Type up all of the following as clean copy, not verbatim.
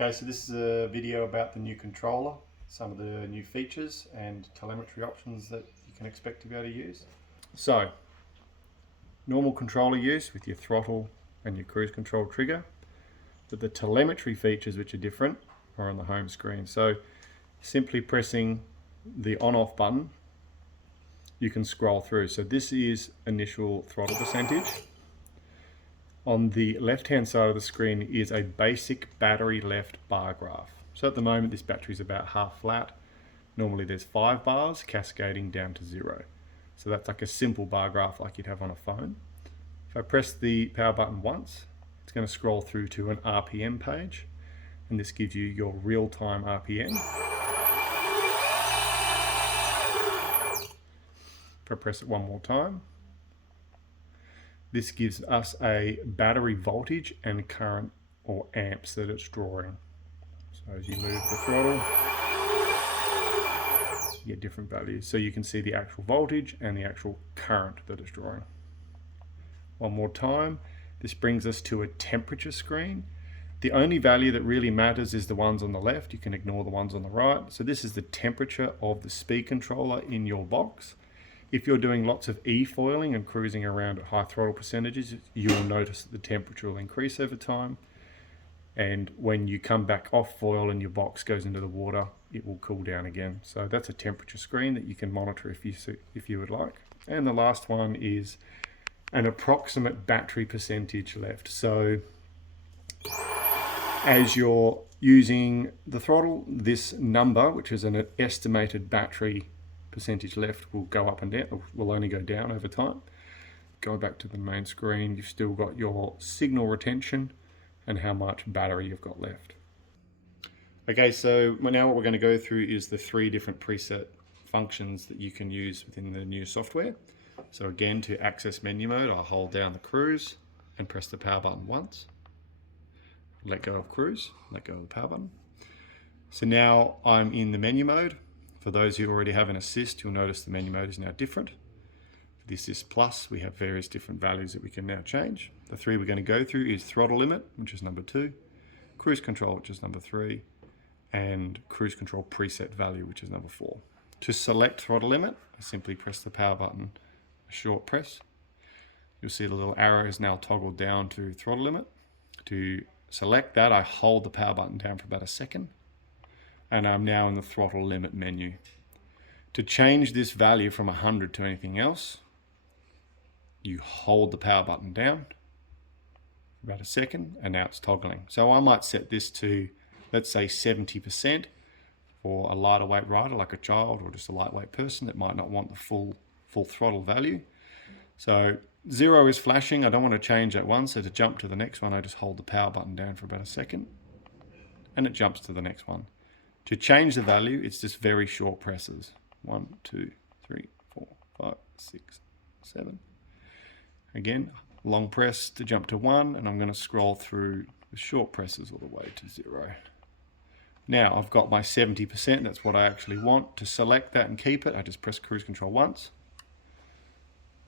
Okay, so this is a video about the new controller, some of the new features and telemetry options that you can expect to be able to use. So, normal controller use with your throttle and your cruise control trigger, but the telemetry features which are different are on the home screen. So, simply pressing the on-off button, you can scroll through. So this is initial throttle percentage. On the left-hand side of the screen is a basic battery left bar graph. So at the moment this battery is about half flat. Normally there's 5 bars cascading down to 0. So that's like a simple bar graph like you'd have on a phone. If I press the power button once, it's going to scroll through to an RPM page, and this gives you your real-time RPM. If I press it one more time, this gives us a battery voltage and current or amps that it's drawing. So as you move the throttle, you get different values. So you can see the actual voltage and the actual current that it's drawing. One more time, this brings us to a temperature screen. The only value that really matters is the ones on the left. You can ignore the ones on the right. So this is the temperature of the speed controller in your box. If you're doing lots of e-foiling and cruising around at high throttle percentages, you'll notice that the temperature will increase over time. And when you come back off foil and your box goes into the water, it will cool down again. So that's a temperature screen that you can monitor if you would like. And the last one is an approximate battery percentage left. So as you're using the throttle, this number, which is an estimated battery percentage left, will go up and down, or will only go down over time. Go back to the main screen, you've still got your signal retention and how much battery you've got left. Okay, so now what we're going to go through is the 3 different preset functions that you can use within the new software. So again, to access menu mode, I'll hold down the cruise and press the power button once. Let go of cruise, let go of the power button. So now I'm in the menu mode. For those who already have an assist, you'll notice the menu mode is now different. For the assist plus, we have various different values that we can now change. The 3 we're going to go through is throttle limit, which is number 2, cruise control, which is number 3, and cruise control preset value, which is number 4. To select throttle limit, I simply press the power button, a short press. You'll see the little arrow is now toggled down to throttle limit. To select that, I hold the power button down for about a second, and I'm now in the throttle limit menu. To change this value from 100 to anything else, you hold the power button down for about a second, and now it's toggling. So I might set this to, let's say 70% for a lighter weight rider like a child or just a lightweight person that might not want the full throttle value. So 0 is flashing, I don't want to change that one, so to jump to the next one I just hold the power button down for about a second and it jumps to the next one. To change the value, it's just very short presses. 1, 2, 3, 4, 5, 6, 7. Again, long press to jump to 1, and I'm going to scroll through the short presses all the way to 0. Now I've got my 70%, that's what I actually want. To select that and keep it, I just press cruise control once.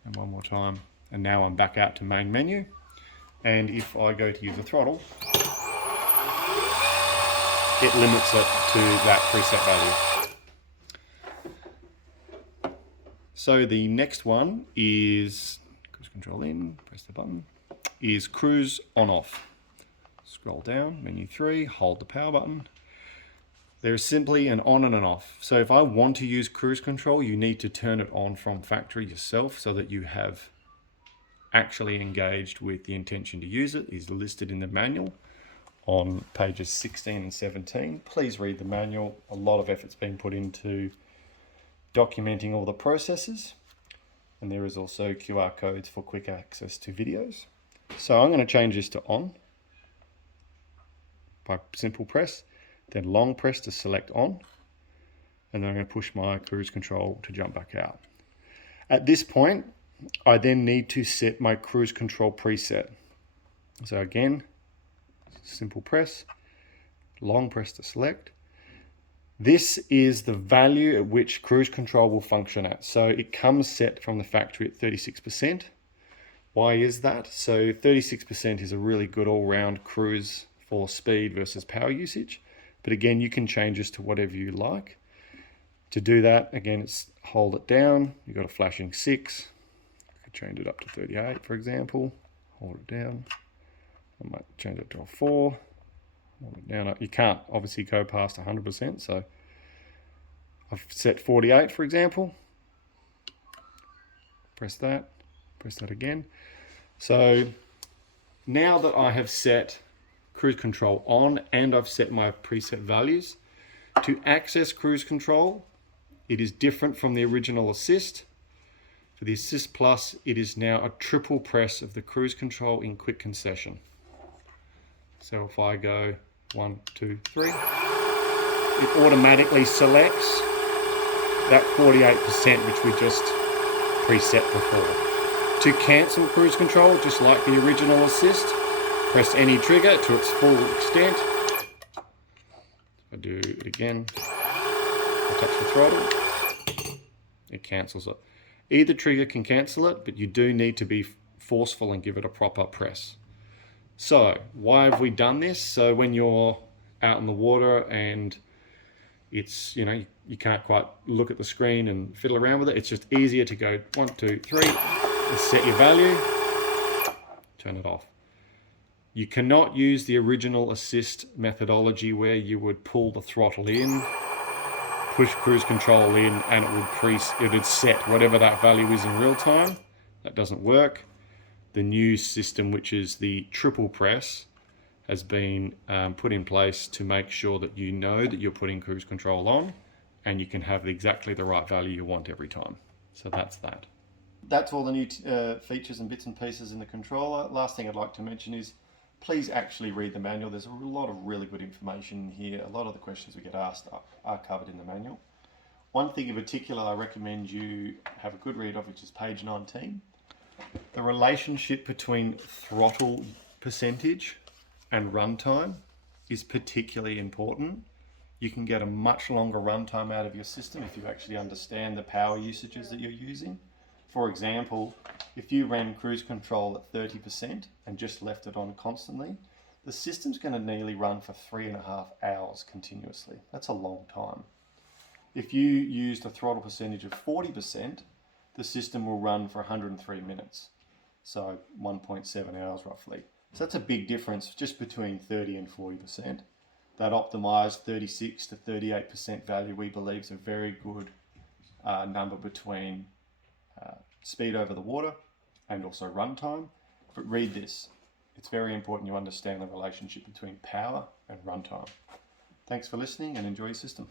And one more time. And now I'm back out to main menu. And if I go to use the throttle, it limits it to that preset value. So the next one is cruise control in, press the button, is cruise on off. Scroll down, menu 3, hold the power button. There is simply an on and an off. So if I want to use cruise control, you need to turn it on from factory yourself so that you have actually engaged with the intention to use it. It's listed in the manual on pages 16 and 17. Please read the manual. A lot of effort's been put into documenting all the processes, and there is also QR codes for quick access to videos. So I'm going to change this to on by simple press, then long press to select on, and then I'm going to push my cruise control to jump back out. At this point, I then need to set my cruise control preset. So again, simple press, long press to select. This is the value at which cruise control will function at. So it comes set from the factory at 36%. Why is that? So 36% is a really good all-round cruise for speed versus power usage. But again, you can change this to whatever you like. To do that, again, it's hold it down. You've got a flashing 6. I could change it up to 38, for example. Hold it down. I might change it to a 4. Hold it down. You can't obviously go past 100%, so I've set 48, for example. Press that again. So now that I have set cruise control on and I've set my preset values, to access cruise control, it is different from the original assist. For the Assist Plus, it is now a triple press of the cruise control in quick concession. So if I go 1, 2, 3, it automatically selects that 48% which we just preset before. To cancel cruise control, just like the original assist, press any trigger to its full extent. I do it again. I touch the throttle. It cancels it. Either trigger can cancel it, but you do need to be forceful and give it a proper press. So why have we done this? So when you're out in the water and it's, you can't quite look at the screen and fiddle around with it. It's just easier to go 1, 2, 3, and set your value, turn it off. You cannot use the original assist methodology where you would pull the throttle in, push cruise control in, and it would set whatever that value is in real time. That doesn't work. The new system, which is the triple press, has been put in place to make sure that you know that you're putting cruise control on and you can have exactly the right value you want every time. So that's that. That's all the new features and bits and pieces in the controller. Last thing I'd like to mention is please actually read the manual. There's a lot of really good information here. A lot of the questions we get asked are covered in the manual. One thing in particular I recommend you have a good read of, which is page 19. The relationship between throttle percentage and runtime is particularly important. You can get a much longer runtime out of your system if you actually understand the power usages that you're using. For example, if you ran cruise control at 30% and just left it on constantly, the system's going to nearly run for 3.5 hours continuously. That's a long time. If you used a throttle percentage of 40%, the system will run for 103 minutes. So 1.7 hours roughly. So that's a big difference just between 30 and 40%. That optimized 36 to 38% value we believe is a very good number between speed over the water and also runtime. But read this. It's very important you understand the relationship between power and runtime. Thanks for listening and enjoy your system.